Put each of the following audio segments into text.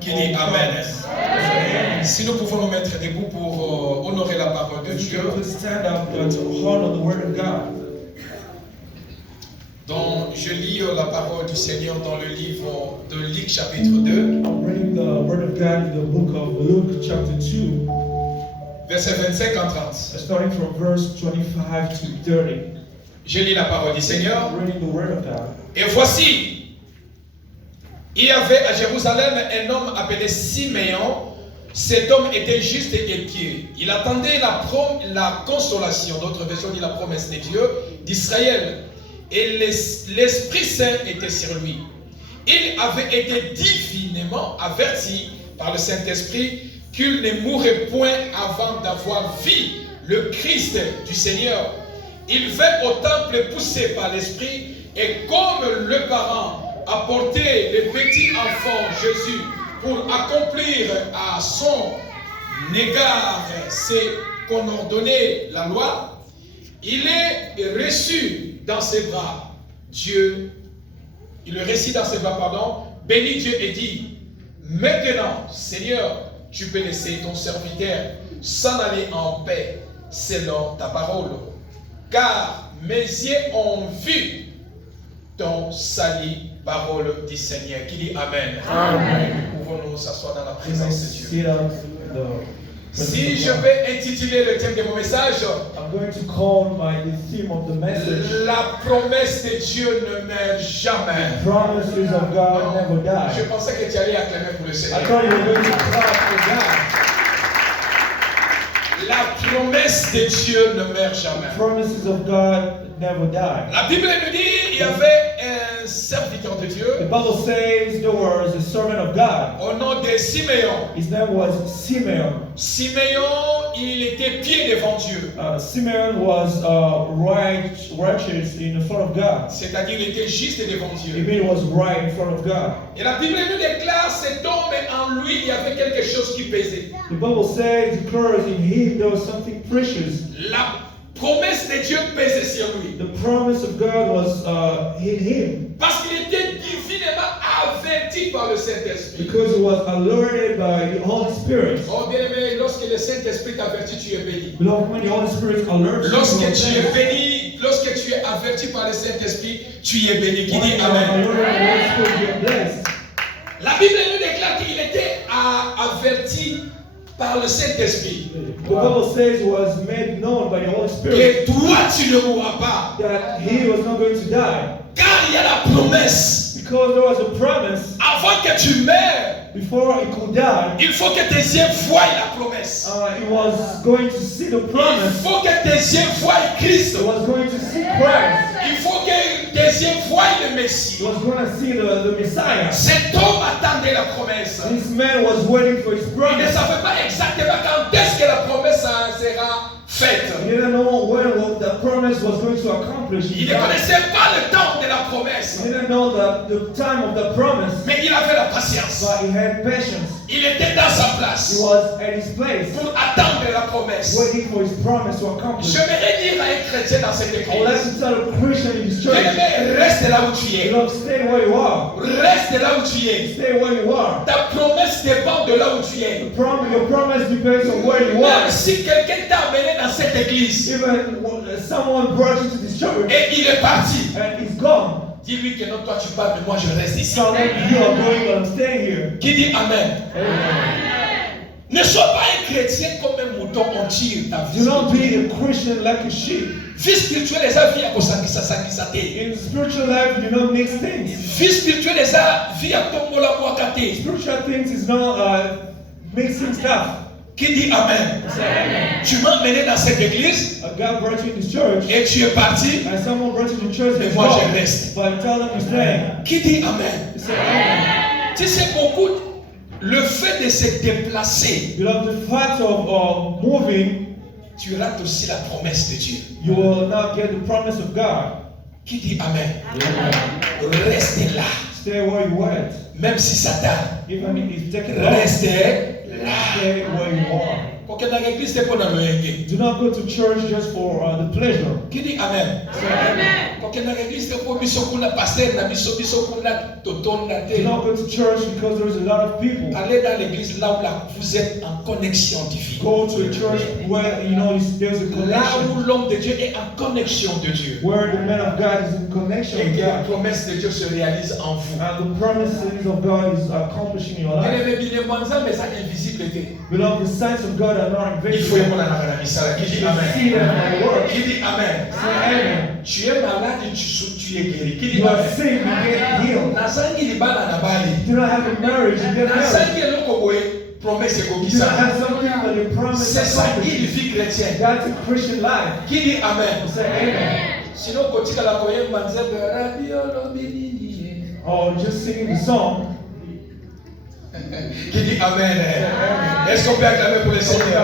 Qui dit Amen. Si nous pouvons nous mettre debout pour honorer la parole de Dieu. Stand up to honor the word of God. Donc, je lis la parole du Seigneur dans le livre de Luc chapitre 2. I'm reading the word of God in the book of Luke chapter 2. Versets 25 à 30. Starting from verse 25 to 30. Je lis la parole du Seigneur. I'm reading the word of God. Et voici, il y avait à Jérusalem un homme appelé Siméon. Cet homme était juste et pieux. Il attendait la consolation, d'autres versions disent la promesse de Dieu, d'Israël. Et l'Esprit Saint était sur lui. Il avait été divinement averti par le Saint-Esprit qu'il ne mourrait point avant d'avoir vu le Christ du Seigneur. Il vint au temple poussé par l'Esprit, et comme le parent apportait le petit enfant Jésus pour accomplir à son égard ce qu'on ordonnait la loi, il est reçu dans ses bras. Bénit Dieu et dit: maintenant, Seigneur, tu peux laisser ton serviteur s'en aller en paix selon ta parole. Car mes yeux ont vu ton salut, parole du Seigneur. Qui dit Amen. Amen. Pouvons-nous s'asseoir dans la présence de Dieu. Si je I'm vais intituler le thème de mon message, going to call the theme of the message, la promesse de Dieu ne meurt jamais. Promises of God never Je die. pensais que tu allais acclamer pour le I Seigneur. thought you were going to clap for God. La promesse de Dieu ne meurt jamais. Promises of God never die. La Bible nous dit il y avait un serviteur de The Dieu Bible says there was a servant of God. au nom de Siméon. His name was Simeon. Siméon, il était pied devant Dieu. Simeon was righteous in front of God. C'est-à-dire il était juste devant It Dieu. means he was right in front of God. Et la Bible nous déclare cet homme, en lui, il y avait quelque chose qui pesait. The Bible says, declares in him there was something precious. La promesse de Dieu pesait sur lui. The promise of God was in him Parce qu'il était divinement averti par le Saint-Esprit. because he was alerted by the Holy Spirit. Oh bien-aimé, lorsque le Saint-Esprit t'avertit, tu es béni. Beloved, when the Holy Spirit alerts Lorsque you, tu es béni, lorsque tu es averti par le Saint-Esprit, tu es béni. Qui dit Amen. La Bible nous déclare qu'il était averti par le Saint-Esprit. The Bible says he was made known by the Holy Spirit Que toi, tu ne mourras pas. that he was not going to die. Car il y a la promesse. Because there was a promise, Avant que tu meurs, before he could die, il faut que tes yeux voient la promesse. he was going to see the Il promise. faut que tes yeux voient Christ. He was going to see Christ. Il faut que tes yeux voient le He Messie. was going to see the Messiah. Cet homme attendait la promesse. This man was waiting for his Il ne promise. savait pas exactement quand est-ce que la promesse sera faite. He didn't know when the promise was going to accomplish. Il ne connaissait pas le temps de la promesse. He didn't know the time of the promise, Mais il avait la patience. but he had patience. Il était dans sa He place was at his place, pour attendre la promesse. waiting for his promise to accomplish. J'aimerais dire à un chrétien dans cette I would like église, to tell a Christian in this church, bien-aimé, reste là où tu es. beloved, stay where you are. Reste là où tu es. Stay where you are. Ta promesse dépend de là où tu es. Your promise depends on where you Même are. si quelqu'un t'a amené dans cette église Even when someone brought you to this church et il est parti, and he's gone, dis-lui que non, toi tu pars, mais moi je reste ici. tell him you are going, but I'm staying here. Qui dit Amen? Amen. Ne sois pas un chrétien comme un mouton, on tire ta vie. Do not be a Christian like a sheep. Vie spirituelle, les a vie à kosangisa sangisa te. In spiritual life, you do not mix things. Vie spirituelle, les a vie à tombola boakate. Spiritual things is not mixing stuff. Qui dit Amen? Amen. Tu m'as emmené dans cette église God brought you in this church, et tu es parti. and someone brought you to church Mais and moi, gone, je reste. but tell them to stay. Qui dit Amen? Say amen. Tu sais, beaucoup, le fait de se déplacer, Beloved, the fact of moving, tu rates aussi la promesse de Dieu. you will not get the promise of God. Qui dit Amen? Amen. Restez là. Stay where you went. Même si ça tarde, Even if it's taking long, restez là. stay where you are. Kokenda l'église c'est pour na loyenge. Do not go to church just for the pleasure. Qui dit amen? Amen. Kokenda l'église c'est pour biso kuna pasteur na biso kuna totonda Do te. not go to church because there's a lot of people. Allez dans l'église là où vous êtes en connexion divine. Go to a church where you know there's a Là connection. où l'homme de Dieu est en connexion de Dieu. Where the man of God is in connection Et with que la God. promesse de Dieu se réalise en vous. And the promises of God is accomplishing in your life. Bien-aimé, bien bonza, mais ça invisible était. Beloved, the signs of God are not Il faut invisible. aimer la misala. Qui dit You amen? see them in the word. Qui dit amen? Say amen. Tu es malade et tu es guéri. Qui dit You are amen? sick, you get healed. Nasangi libala na bali. You do not have a marriage, you get married. Nasangi eloko boye promesse You do not ekokisa. have something that you promise C'est ça qui accomplishes. vie chrétienne. That's a Christian life. Qui dit amen? Say amen. Sinon kotika la koyemba nzembe rabi olobi nini. Or just singing the song. Qui dit amen? Est-ce qu'on peut acclamer pour le Seigneur?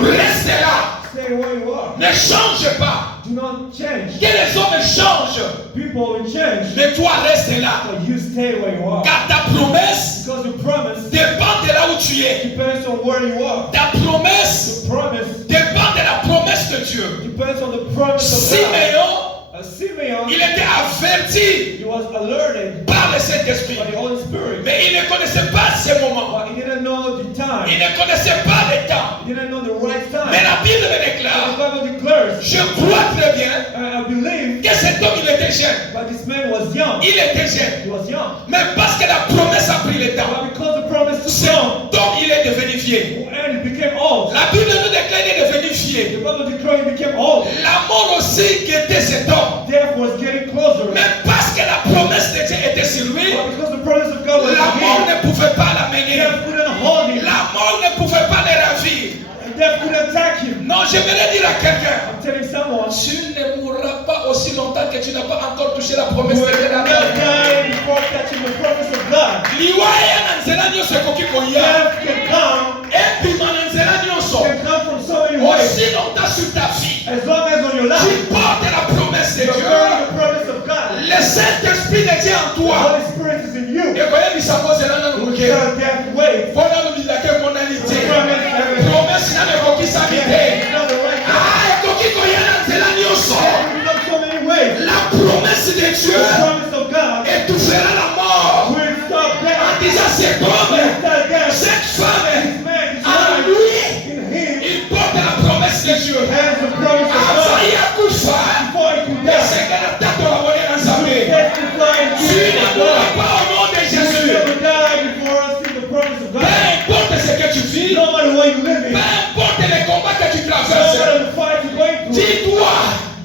Restez là. Stay where you are. Ne change pas. Do not change. Que les hommes changent. People will change. Mais toi reste là. But you stay where you are. Car ta promesse Because your promise dépend de là où tu es. depends on where you are. Ta promesse The promise dépend de la promesse de Dieu. depends on the promise of God. Simeon, Simeon, il était averti he was alerted par le Saint-Esprit. by the Holy Spirit. Mais il ne connaissait pas ces moments. But he didn't know the Il time. ne connaissait pas les temps. He didn't know the right time. Mais la Bible me The déclare, Bible declares, je crois très bien I believe que cet homme il était jeune. but this man was young. Il était jeune. He was young. Mais parce que la promesse a pris le temps, But because the promise took cet long, homme il est devenu vieux. and he became old. La Bible nous déclare qu'il est devenu The vieux. Bible declares he became old. La mort aussi qui était cet homme. Death was getting closer. Mais parce que la promesse de Dieu était sur lui, But because the promise of God was la mort in him, ne pouvait pas l'amener. death couldn't hold him. La mort ne pouvait pas le ravir. Death couldn't attack him. Non, j'aimerais dire à quelqu'un, I'm telling someone, tu ne mourras pas aussi longtemps que tu n'as pas encore touché la promesse you de will Dieu. not die before touching the promise of God. Liwaya na nzela nyonso ekoki koya. Death can come, Ebima na nzela nyonso. can come from so many ways. Aussi longtemps sur ta vie, As long as on your life, tu portes la promesse de you're Dieu. bearing the promise of God. Le Saint-Esprit de Dieu en The toi. Holy Spirit is in you. ekoyebisa nzela nanu moke. Your death waits. Mpo nanu bilaka emonani The te. promise never Promesse nanu ekokisami te. it's not the right time. Ekoki koya na nzela nyonso. Death can come so many ways. La promesse de The Dieu promise of God étouffera la mort. will stop En death. disant cet homme, Will stop death. cette femme, This man, this en wife, lui, in him, il porte la promesse de Dieu. has the promise of Avant God. y akufa, Before he could die, esengela tato la mone na to Nzambe. testify and Tu give ne the mourras God. pas au nom de You will Jésus. never die before us see the promise of Peu God. importe ce que tu vis, No matter what you live in, peu importe les combats que tu no traverses, matter the fight you're going through, dis-toi,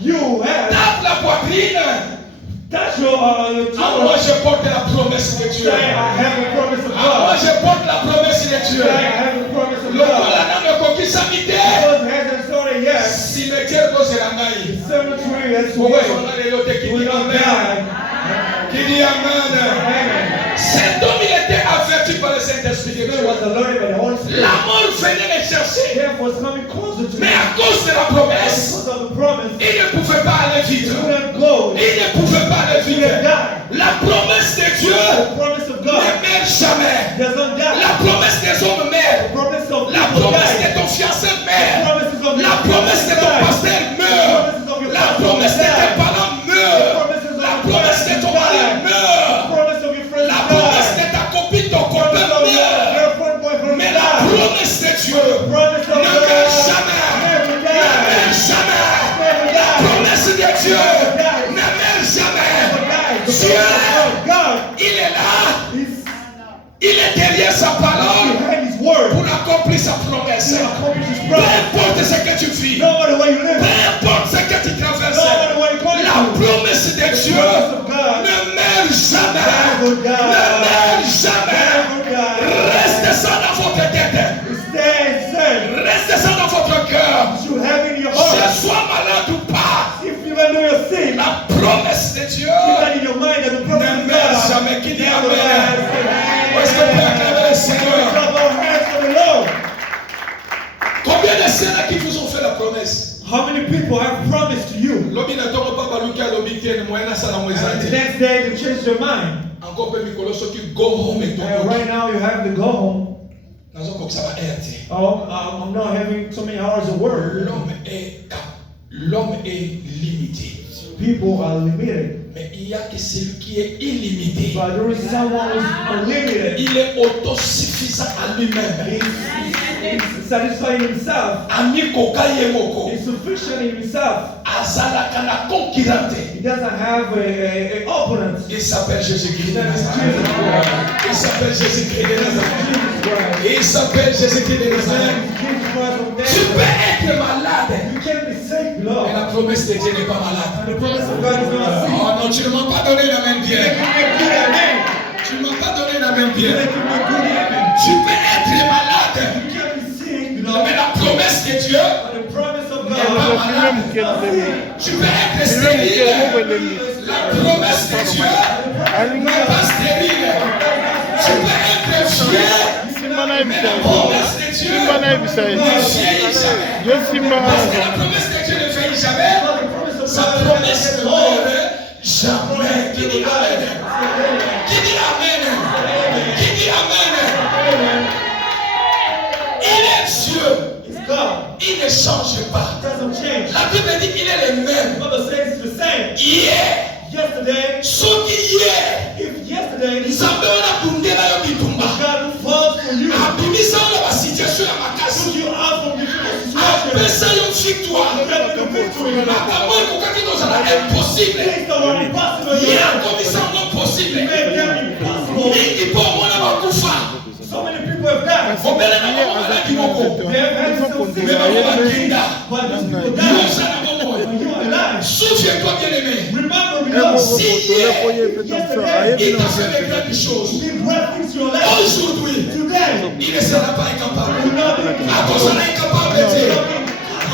you have tape la poitrine. that's your Ah, moi je porte la promesse de Dieu. say, I have the promise of Ah, moi God. je porte la promesse de Say, Dieu. I have the promise of Lokola God. nano ekokisami te. Because it hasn't started yet. Cimetière kozela The ngai. cemetery has to Pourquoi wait. son nom est là, qui You dit will not amen. die. Qui dit amen. Amen. Cet homme il était averti par le Saint-Esprit de The man Dieu. was alerted by the Holy Spirit. La mort venait le chercher. Death was coming closer to Mais him. à cause de la promesse, Because of the promise, il ne pouvait pas aller he vite. couldn't go. Il ne pouvait pas aller He vite. didn't die. La promesse de Dieu The promise of ne God meurt jamais. doesn't die. La promesse des hommes meurt. The promise of La people promesse de die. ton fiancé The meurt. promises of La your promesse de ton die. pasteur The meurt. promises of your La pastor promesse de tes die. parents The meurt. promises of La your promesse de friends ton mari die. The meurt. promise of your friends La promesse die. de ta copine, ton The copain promise of your meurt. girlfriend, boyfriend Mais la die. promesse de Dieu The promise of ne God meurt jamais. never Ne meurt dies. jamais. Never La dies. promesse de Dieu ne meurt Never jamais. dies. The Dieu, promise of God il est là. is Il est derrière sa parole behind His word pour accomplir sa promesse. to accomplish His Peu promise. importe ce que tu vis, No matter where you live, peu importe ce que tu no traverses, matter what you're going la through, promesse de the Dieu promise of God ne meurt jamais. never Ne meurt dies. jamais. Never dies. Reste ça dans votre tête. Stand, stand. Reste ça dans votre cœur. You have in your Que heart. sois malade ou pas, If you even know your sin, la promesse de Dieu keep that in your mind that the promise ne of meurt God jamais. Qui dit never amen? Est-ce que tu peux acclamer le Seigneur? Clap our hands for the Lord. Combien de ceux-là qui vous ont fait la promesse? How many people have promised to you? Lobi na tongo papa Luka lobi tiene moyena sana And the mwezati. next day they change their mind. Encore peu mikolo soki go home et And tongo. right now you have to go home. I'm not having so many hours of work. L'homme est limité. People are limited. Mais il y a que celui qui est illimité. But there is someone who is unlimited. Il est autosuffisant à lui-même. He's satisfying himself. He's sufficient in himself. He doesn't have an opponent. Il s'appelle Jésus-Christ de Nazareth. Il s'appelle Jésus-Christ de Nazareth. Il s'appelle Jésus-Christ de Nazareth. Tu peux être malade. You can be sick, Lord. Mais la promesse de Dieu n'est pas malade. And the promise of God is not sick. Oh non, tu ne m'as pas donné la même pierre. Tu ne m'as pas donné la même pierre. Tu peux être malade. You can be sick, Lord. Mais la promesse de Dieu The promise of n'est pas God. malade. Tu peux être stérile. La promesse de Dieu n'est pas stérile. Tu peux être fier. Mais la promesse de Dieu ne vieillit jamais. Parce que la promesse de Dieu ne vieillit jamais. Sa promesse ne meurt jamais. Qui dit Amen? Qui dit Amen? Qui dit Amen? Il est Dieu. It's God. Il ne change pas. It doesn't change. La Bible dit qu'il est le même. The Bible says it's the same. Hier, Yesterday, ce qui hier, if yesterday, nous avons bundela yo bitumba. God falls for you, Abimisa yo ba situation ya makasi. took you out from difficult Apesa situations. yo victoire. The victory. Makambo ekokaki kozala impossible. Things that were impossible in Ye your life, akomisa ngo possible. made them impossible. Mingi mpo omona bakufa. So many people have died. Obele na bango balaki moko. They have had some Me sickness, bango bakinda. but these people Yo died. osala bongo. But you are alive. Souviens-toi bien aimé. Remember, beloved, Si hier, yesterday, il t'a fait de grandes you choses. did great things in your life. Aujourd'hui, Today, il ne sera pas incapable. you will not be Akozala incapable te.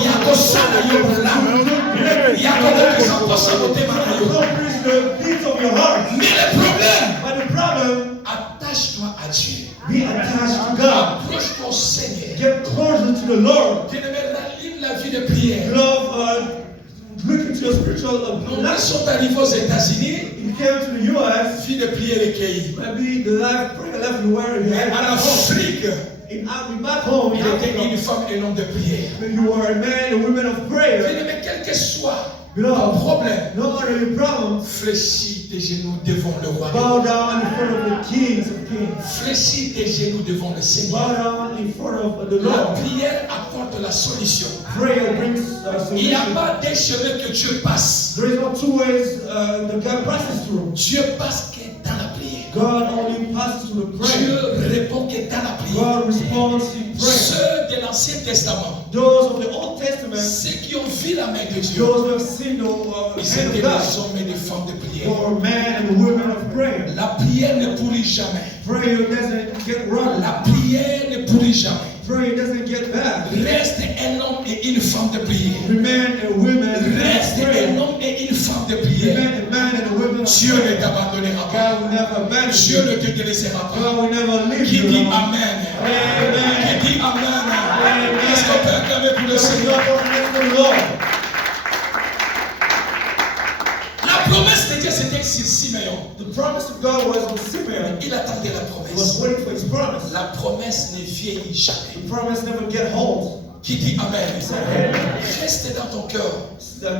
Yakosala yo bolamu. Yakokomeza mposa motema na yo. accomplish the deeds of your heart. Mais le problème, But the problem, attache-toi à Dieu. be attached to God. Approche-toi au Seigneur. Get closer to the Lord. Tu ne me rallume la vie de prière. Love, look into your spiritual Nous life. sont arrivés aux États-Unis. If you came to the US, Vie de prière recueillie. maybe the life, prayer life you were, you Mais had en back home. Afrique, Back home, il était une femme et un homme de prière. you were a man, a woman of prayer. Mais quel que soit ton Beloved, problème, no matter your problems, fléchis tes genoux devant le roi. bow down in front of the kings of kings. Fléchis tes genoux devant le Seigneur. Bow down in front of the La Lord. prière apporte la solution. Prayer brings Il n'y a solution. pas des chemins que Dieu passe. There is no two ways that God passes through. Dieu passe que dans la prière. God only passes through the prayer. Dieu répond que dans la prière. God responds in prayer. Ceux de l'Ancien Testament, Those of the Old Testament, ceux qui ont vu la main de Dieu, those who have seen the ils hand étaient of God, des hommes et des femmes de prière. were men and women of prayer. La prière ne pourrit jamais. Prayer doesn't get wrong. La prière ne pourrit jamais. Prayer doesn't get bad. Reste un homme et une femme de prière. Men and women of Reste un prayer. homme et une femme de prière. Man and women of Dieu ne prayer. t'abandonnera pas. God will never abandon Dieu you. ne te délaissera pas. God will never leave Qui you dit alone. Amen? Amen. Qui dit Amen? Est-ce qu'on peut acclamer pour le Seigneur? La promesse de Dieu c'était sur Simeon. The promise of God was on Simeon. Il attendait la He was promesse. waiting for his promise. La promesse ne vieillit jamais. The promise never get hold. Qui dit Amen? Amen. Reste dans ton cœur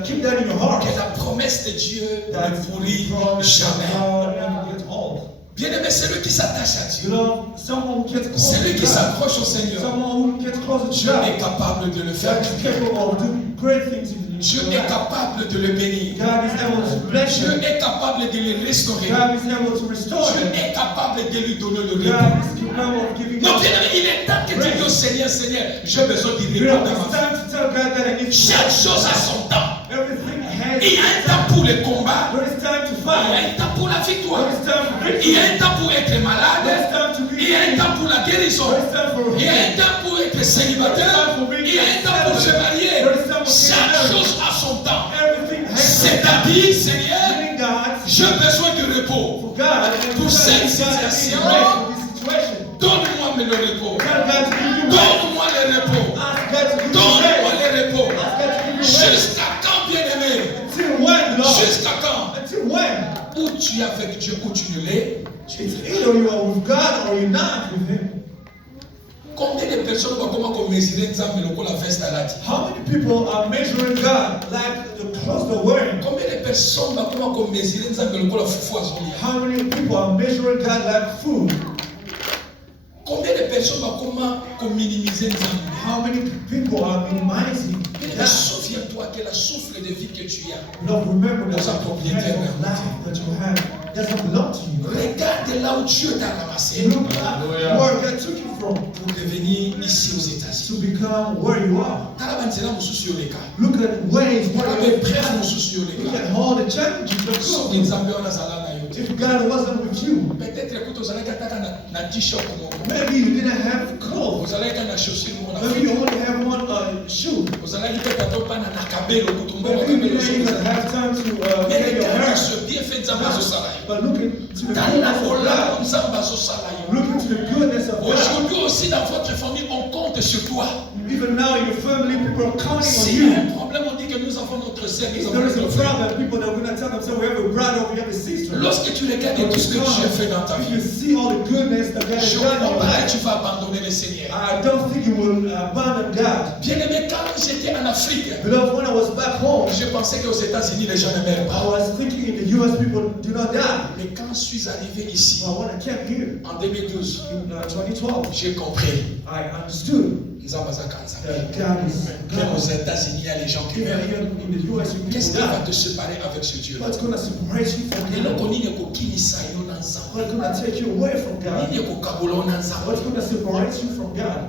Keep that in your heart. que la promesse de Dieu That ne pourrit the promise of jamais. God never gets old. Bien-aimé, celui qui s'attache à Dieu, You know, someone who gets close celui to qui God, s'approche au Seigneur, someone who gets closer to Dieu est God, capable de le faire. God is capable of doing great things in Dieu your est life. capable de le bénir. God is able to bless Dieu you. est capable de le restaurer. God is able to restore Dieu you. est capable de lui donner le repos. God is capable of giving Non, you. bien-aimé, il est temps que tu dis au Seigneur, Seigneur, j'ai besoin d'y You know, répondre à it's ma vie. time to tell God that I need Chaque chose a son temps. everything has Il y a un temps pour le combat. There is time to Il y fight. a un temps pour la victoire. There is time for Il y victory. a un temps pour être There is malade. time to be Il y a un temps pour la guérison. There is time for Il y a un healing. temps pour être célibataire. Il y a un temps pour se marier. Chaque chose a son temps. Everything has C'est-à-dire, Seigneur, meaning God, j'ai besoin de repos. for God, and Pour cette God, I need situation, rest for this situation. Donne-moi le repos. Tell God to give you rest. Donne-moi le repos. Ask God to give you Donne-moi rest. le repos. Ask God to give you rest. Jusqu'à quand, bien-aimé? Until when, Lord? Jusqu'à quand? Until when? Où tu es avec Dieu, où tu ne l'es. It's either you are with God or you're not with Him. de personnes vont mesurer Nzambe lokola veste alati? How many people are measuring God like the clothes they're wearing? Combien de personnes vont mesurer Nzambe lokola fufu azoli? How many people are measuring God like food? Combien de personnes vont minimiser Nzambe? How many people are minimizing God? Souviens-toi que la souffle de vie que tu as. Lord, remember Dans that sa the propriété. breath of life that you have doesn't belong to you. Regarde là où Dieu t'a ramassé Look at where God took you from pour devenir ici aux États-Unis. to become where you are. Look at ways where you are. Look at all the challenges you're going through. If God wasn't with you, maybe you didn't have clothes. Maybe you only have one shoe. Maybe you didn't even have time to get your hair. But look into the goodness of God. Look into the goodness of God. Aujourd'hui aussi dans votre famille, on compte sur toi. Even now in your family, people are counting on S'il y a un you. problème, on dit que nous avons notre sœur, nous If avons there is a notre frère. problem, people are going to tell themselves we have a brother or we have a sister. Lorsque tu regardes tout ce que Dieu a fait dans ta If you vie, see all the goodness that God has je ne done in crois your pas que life, tu vas abandonner le Seigneur. I don't think you will abandon God. Bien aimé, quand j'étais en Afrique, Beloved, when I was back home, je pensais qu'aux États-Unis, les gens ne meurent I pas. was thinking in the US people do not die. Mais quand je suis arrivé ici, But when I came here en 2012, in 2012, j'ai compris. I understood Nous avons besoin de that God is Même aux God. États-Unis, il y a les gens qui Even meurent. here in the US, you Qu'est-ce qui people va die. te séparer avec ce Dieu-là? What's going to separate you from Et donc, God? on est kokinisa ino na nzambe. What's going to take you away from God? Nini kokabola na nzambe. What's going to separate you from God?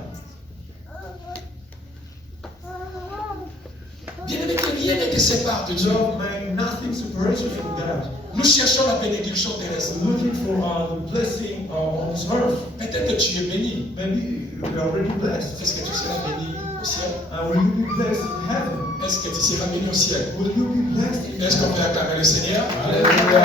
Bien aimé, que rien ne te sépare de Dieu. So, man, nothing separates you from God. Nous cherchons la bénédiction terrestre. We're looking for the blessing on this earth. Peut-être que tu es béni. Maybe we're already blessed. Est-ce que tu seras béni au ciel? Will you be blessed in heaven? Est-ce que tu seras béni au ciel? Will you be blessed in Est-ce qu'on heaven? peut acclamer le Seigneur?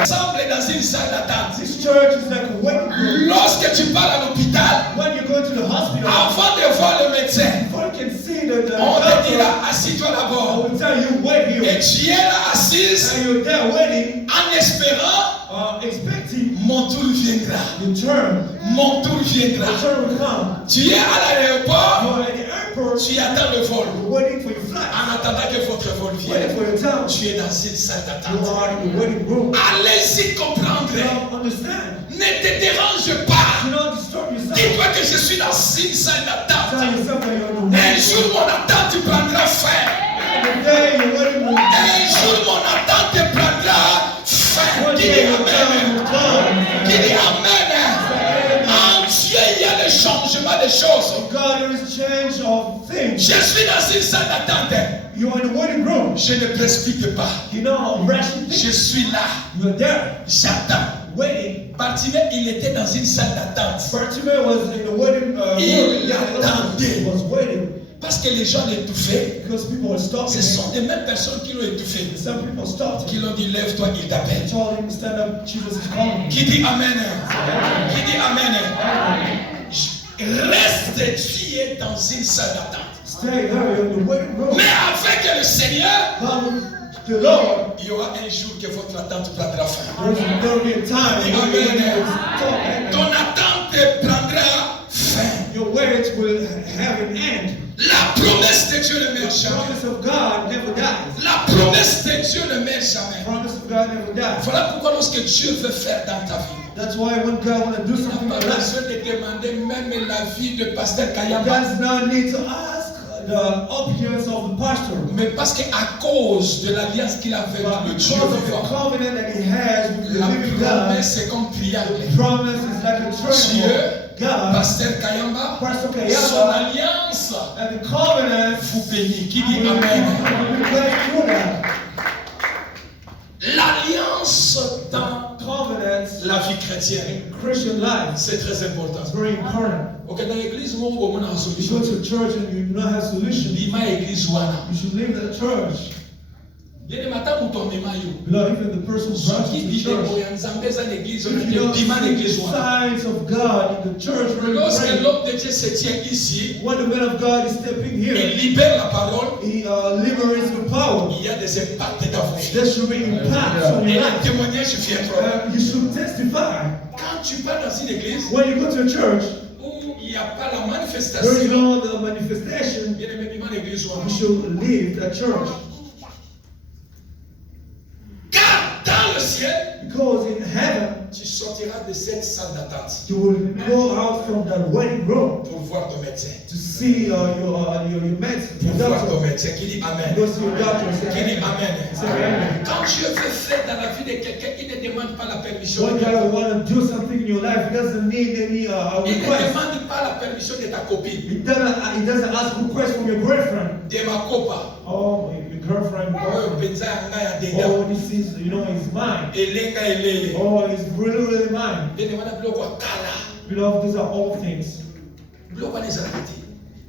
Ensemble dans une salle d'attente. This church is like a waiting room. Lorsque tu pars à l'hôpital, When you go to the hospital, avant de voir le médecin, before you can see the on te doctor, dira, assis-toi I d'abord. will tell you, wait Et here. tu es là assise And you're there waiting, en espérant, expecting mon tour viendra. the turn. Mon tour viendra. The turn will come. Tu es à l'aéroport, You're at the airport, tu attends le vol. you're waiting for your flight. En attendant que votre vol Waiting vienne, for your time. tu es dans une salle You d'attente. are in the waiting room. Allez-y comprendre. You don't understand. Ne te dérange pas. You don't disturb yourself. Dis-toi que je suis dans une salle d'attente. Tell yourself that you're in the Un waiting jour, room. mon attente prendra fin. The day you're waiting room. Un jour, mon attente prendra fin. One Qui dit day your time Amen? will come. Qui dit Amen? En Dieu, il y a le changement des choses. God, there is change of things. Je suis dans une salle d'attente. You're in the waiting room. Je ne précipite pas. You know, rushing Je things. suis là. You're there, J'attends. waiting. Bartimée, il était dans une salle d'attente. Bartimaeus was in the waiting room. Il He attendait. was waiting Parce que les gens l'étouffaient. because people were stopping Ce him. sont les mêmes personnes qui l'ont étouffé. Some people stopped Qui him. l'ont dit, lève-toi, il t'appelle. They told him, stand up, Jesus is calling. Qui dit Amen? Qui dit Amen? Reste, tu es dans une salle d'attente. Stay there, you're in the waiting room. Mais avec le Seigneur, But with the Lord, il y aura un jour que votre attente prendra fin. there will be a time when Amen. you will stop. Ton attente prendra fin. Your wait will have an end. La promesse de Dieu ne The meurt jamais. promise of God never dies. La promesse de Dieu ne meurt jamais. The promise of God never dies. Voilà pourquoi lorsque Dieu veut faire dans ta vie, That's why when God wants to do il something n'a in pas your life, besoin de demander même l'avis de Pasteur He Kayamba. does not need to ask the opinions of the pastor. Mais parce qu'à cause de l'alliance qu'il a avec But le Dieu because of the vivant, covenant that he has with the la living God, promesse est comme triangle. the promise is like a triangle. Dieu, God, Pasteur Kayamba, Pastor son Kayaba, alliance and the covenant vous bénit. Qui dit will Amen? be blessed through that. L'alliance dans Covenants la vie chrétienne, in Christian life c'est très important. is very important. Ok, dans l'église, où on a une You solution. go to church and you do not have solution, Lima église wana. you should leave the church. Bien le matin où ton mema yo. Lord, even the person who runs Qui to the dit church, que Nzambe za l'église, on if you dit don't Lima see l'église the wana. signs of God in the church, when you Lorsque pray, l'homme de Dieu se tient ici, when the man of God is stepping il here, libère la parole, he liberates the power. il y a des impacts dans vos vies. There should be impact on Et your le life. témoignage viendra. You should testify. Quand tu pars dans une église When you go to a church où il y il n'y a pas la there is manifestation, no the manifestation, bien aimé, vivant l'église, we should leave the church. car dans le ciel, Because in heaven, tu sortiras de cette salle d'attente you will go out from the wedding room pour voir ton médecin. to see your meds, Pour your voir ton doctor. médecin. Qui dit Amen? Go see your doctor. Qui dit Amen? Say amen. Quand Dieu fait faire dans la vie de quelqu'un, il ne demande pas la permission When de God quelqu'un. want to do something in your life, He doesn't need any Il ne request. demande pas la permission de ta copine, He doesn't ask request from your boyfriend. de ma copa. Oh, your girlfriend. Oh, benza yanga ya dega. Oh, this is, it's mine. Elenga elele. Oh, it's really, really mine. Bien demanda biloko ya kala. Beloved, these are all things. Biloko wana ezalaka te.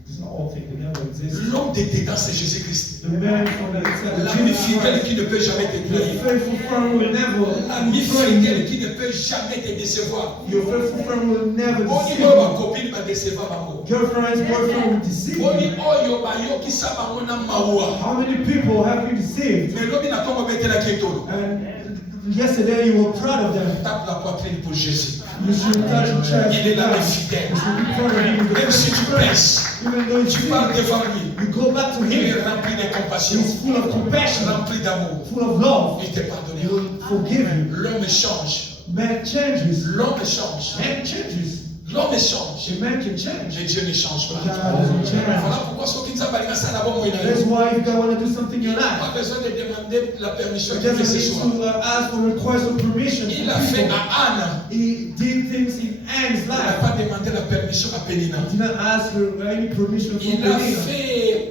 These are all things. They never exist. L'homme de dedans, c'est Jésus-Christ. The man from the inside, L'ami Jesus fidèle Christ. qui ne peut jamais te The trahir. faithful friend will never L'ami betray fidèle you. qui ne peut jamais te décevoir. Your faithful friend will never Oni deceive oyo you. bakopine badecevoir bango. Girlfriend's boyfriend will deceive Oni you. oyo bayokisa bango na mawa. How many people have you deceived? Mais lobi na kongo betelaki etolo. And yesterday you were proud of them. Tape la poitrine pour Jésus. You should touch the chest. Il est of l'ami God. fidèle. You should be proud of him. He's the Même si tu faithful friend. pèses, Even though tu you parles sin, devant lui. you go back to Il him. est rempli de compassion, He's full of compassion, rempli d'amour. full of love. Il te He pardonnera. will forgive you. L'homme change. Man changes. L'homme change. Man changes. L'homme change. A man can change. Mais Dieu ne change pas. God doesn't change. Voilà pourquoi ceux qui disent balinga ça d'abord moi That's why if God want to do something in your life, pas besoin de demander la permission he qu'il fait doesn't ce need soir. to ask for request or permission. Il a from fait people. à Anne. He did things in Anne's Il n'a life. pas demandé la permission à Pénina. He did not ask for any permission from Il a Penina. fait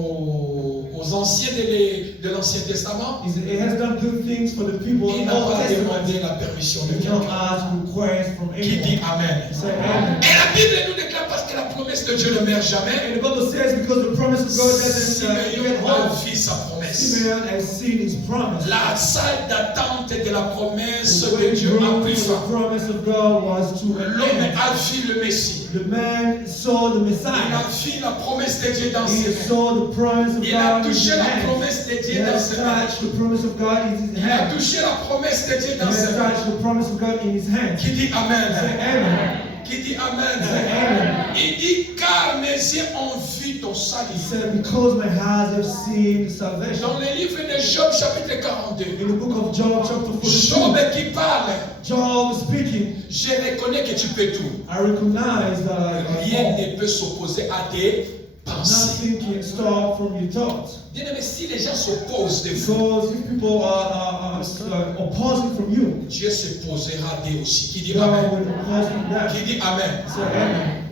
aux anciens de l'Ancien Testament. He has done good things for the people Il in n'a Old pas Testament. demandé la permission de He did not quelqu'un. ask request from Qui dit anyone. Amen. He said amen. Et la Bible nous déclare parce que la promesse de Dieu ne meurt jamais. And the Bible says because the promise of God doesn't Simeon get a old. vu sa promesse. Simeon has seen his promise. La salle d'attente de la promesse The de waiting Dieu a room pris for the fin. promise of God was to L'homme end. a vu le Messie. The man saw the Il a Messiah. vu la promesse de Dieu dans He ses mains. saw the promise of Il a God in his touché la hands. promesse de He Dieu dans has ses mains. touched the promise of God in his Il a hands. touché la promesse de Dieu He dans ses has mains. touched the promise of God in his hands. Qui dit Say Amen? amen. Qui dit Amen? Say amen. Il dit car mes yeux ont vu ton He salut. said, because my eyes have seen salvation. Dans le livre de Job chapitre 42, In the book of Job, chapter Job 42, qui parle, Job speaking, je reconnais que tu peux tout. I recognize that Rien ne peut s'opposer à tes pensées. nothing can stop from your thoughts. Bien aimé, si les gens s'opposent de vous, Because if people are opposing from you, Dieu se posera d'eux aussi. Qui dit God Amen? will oppose from that. Qui dit Amen? Say amen.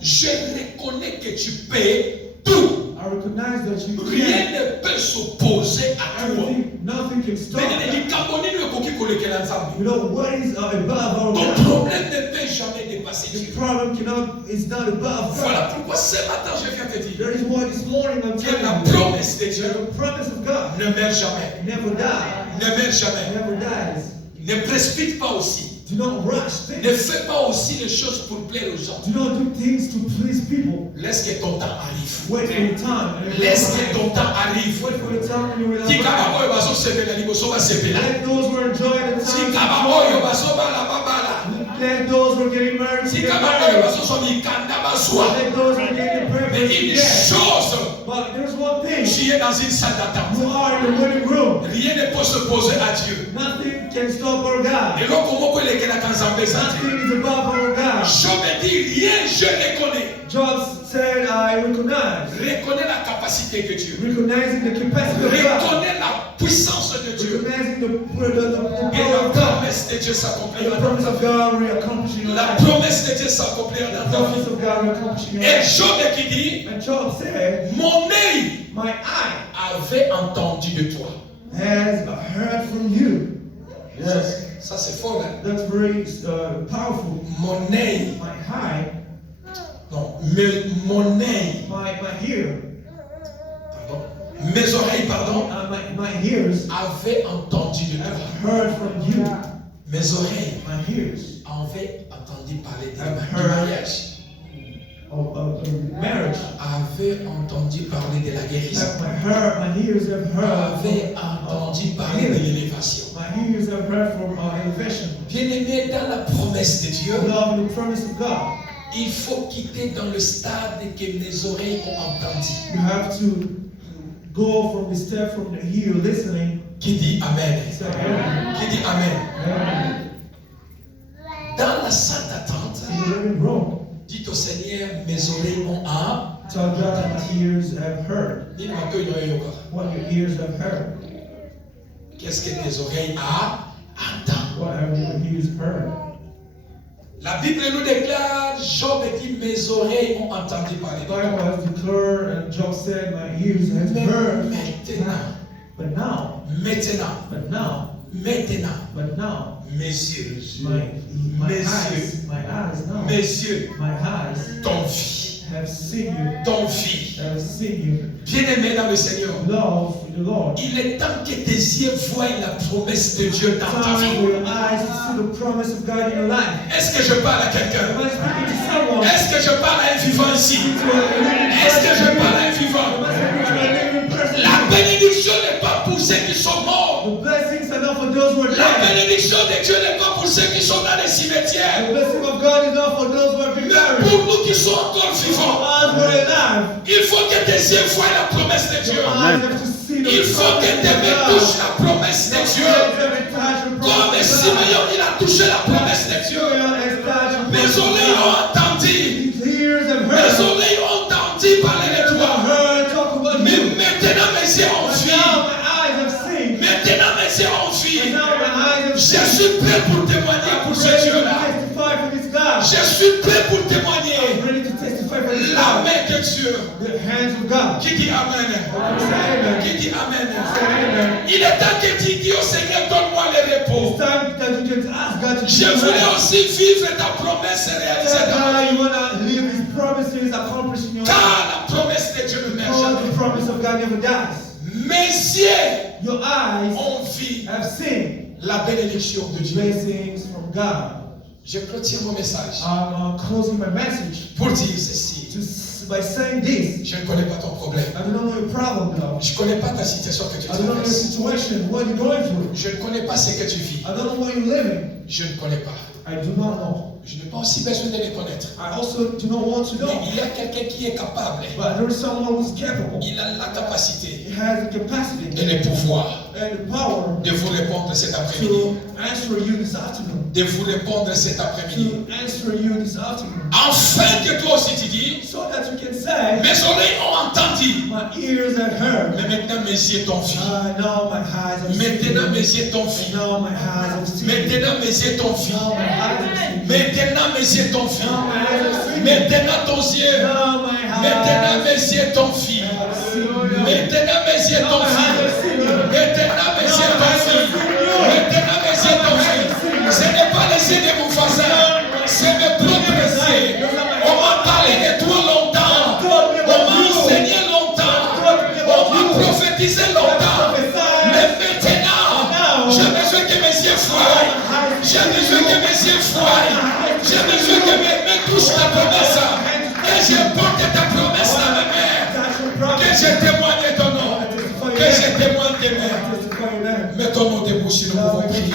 Je reconnais que tu peux tout. I recognize that you Rien can. ne peut s'opposer à toi. Nothing can stop Mais that. likambo nini okoki kolekela Nzambe? You know what is above our Ton God? problème ne peut jamais dépasser The Dieu. problem is not above Voilà God. pourquoi ce matin je viens te dire There is why this morning I'm que la telling you promesse de Dieu that the promise of God ne meurt jamais. never dies. Ne meurt jamais. Never dies. Ne précipite pas aussi. Do not rush Ne things. fais pas aussi les choses pour plaire aux gens. Do not do things to please people. Laisse que ton temps arrive. Wait for the time. and it will Laisse que arrive. ton temps arrive. Wait for the time and you will Tika arrive. baoyo bazosepela liboso basepela. Let those who are enjoying the time Tika baoyo enjoy. bazobala babala. Let those who are getting married Tika get baoyo married. bazoswa mikanda bazwa. Let those who are getting Mais pregnant une get. chose, But there's one thing. tu es dans une salle d'attente. You are in the wedding room. Rien ne peut s'opposer à Dieu. Nothing can stop our God. eloko moko elekelaka nzambe eza te. Nothing is above our God. Job dit rien je reconnais. Job said, I recognize. Reconnais la capacité de Dieu. Recognizing the capacity of God. Reconnais la puissance de Dieu. Recognizing the Et power la of God. promesse de Dieu And s'accomplira the dans promise ta of vie. God will accomplish in your La life. promesse de Dieu s'accomplira The dans ta promise vie. of God will accomplish in your Et life. Job qui dit, And Job said, mon œil my eye avait entendu de toi. has heard from you. Yes. Ça c'est fort, hein? That's very powerful. Mon œil, My eye, non, mon œil, my ear, pardon, mes oreilles, pardon, my ears avaient entendu de have toi. heard from you. Mes oreilles My ears avaient entendu parler I've du heard. mariage. marriage. Avait entendu parler de la guérison. My ears have heard. Avait entendu parler de l'élévation. My ears have heard from elevation. Bien-aimé, dans la promesse de Dieu, Love the promise of God. il faut quitter dans le stade que mes oreilles ont entendu. You have to go from the step from the ear listening. Qui dit Amen? Say amen. Qui dit Amen? Amen. Dans la salle d'attente, In the living room. dites au Seigneur, mes oreilles ont entendu. Tell God that my ears have heard. What your ears have heard. Qu'est-ce que tes oreilles entendent? What have your ears heard? La Bible nous déclare, Job dit, mes oreilles ont entendu parler. The Bible has declared, and Job said, my ears have heard. But now, mes yeux, my eyes now, mes yeux, ton fils, have seen you, ton fils, have seen you. Bien-aimé dans le Seigneur, Love the Lord. il est temps que tes yeux voient la promesse de Dieu dans ta Time vie. for your eyes to see the promise of God in your life. Est-ce que je parle à quelqu'un? Am I speaking to someone? Est-ce que je parle à un vivant ici? Est-ce que je parle à un vivant? Am I speaking to a living person? La bénédiction n'est pas pour ceux qui sont morts. The blessings are not for those who are La dead. bénédiction de Dieu n'est pas pour ceux qui sont dans les cimetières. The blessing of God is not for those who have been Mais married. pour nous qui sommes encore For vivants, us who are alive. il faut que tes yeux voient la promesse de Dieu. Your eyes have to see the Il faut que promise tes of mains God. touchent la promesse de Dieu. Comme Simeon, il a touché la promesse de Dieu. Mes oreilles ont entendu. Mes oreilles ont entendu parler de toi. Mais maintenant mes yeux ont vu. Maintenant mes yeux ont vu. Je suis prêt pour témoigner pour ce Dieu-là. Je suis prêt pour témoigner. La main de Dieu. Qui dit Amen? Qui dit Amen? Il est temps que tu dis au Seigneur, donne-moi le repos. Je voulais aussi vivre ta promesse et réaliser ta vie. Car la promesse de Dieu ne meurt jamais. Mes yeux Your eyes ont vu have seen la bénédiction de Dieu. blessings from God. Je clôture mon message I'm closing my message pour dire ceci. by saying this. Je ne connais pas ton problème. I do not know your problem, though. Je ne connais pas ta situation que tu I don't know your traverses. situation, what you're going through. Je ne connais pas ce que tu vis. I don't know what you're living. Je ne connais pas. I do not know. Je n'ai pas aussi besoin de les connaître. I also do not want to Mais know. il y a quelqu'un qui est capable. But there is someone who's capable. Il a la capacité He has the capacity et le pouvoir and the power de vous répondre cet après-midi. to answer you this afternoon. De vous répondre cet après-midi. To answer you this afternoon. Afin que toi aussi tu dis, So that you can say, mes oreilles ont entendu. my ears have heard. Mais maintenant mes yeux t'ont vu. Now my eyes have seen. Maintenant mes yeux t'ont vu. Now my eyes have seen. Maintenant mes yeux t'ont vu. Now my eyes have seen. Maintenant mes yeux t'ont vu. Now my eyes have seen. Maintenant ton yeux. Now my Maintenant eyes mes yeux t'ont vu. have seen you. Maintenant mes yeux t'ont vu. Maintenant mes yeux t'ont vu. Maintenant mes yeux t'ont vu. Ce n'est pas les yeux de mon voisin. C'est mes propres yeux. On m'a parlé de toi longtemps. On m'a enseigné longtemps. On m'a prophétisé longtemps. Mais maintenant, j'ai besoin que mes yeux voient. J'ai besoin que mes yeux voient. J'ai besoin que mes mains touchent ta promesse. Que je porte ta promesse dans mes mains. Que je témoigne ton nom. Que je témoigne tes mains. Mettons-nous debout si nous pouvons prier.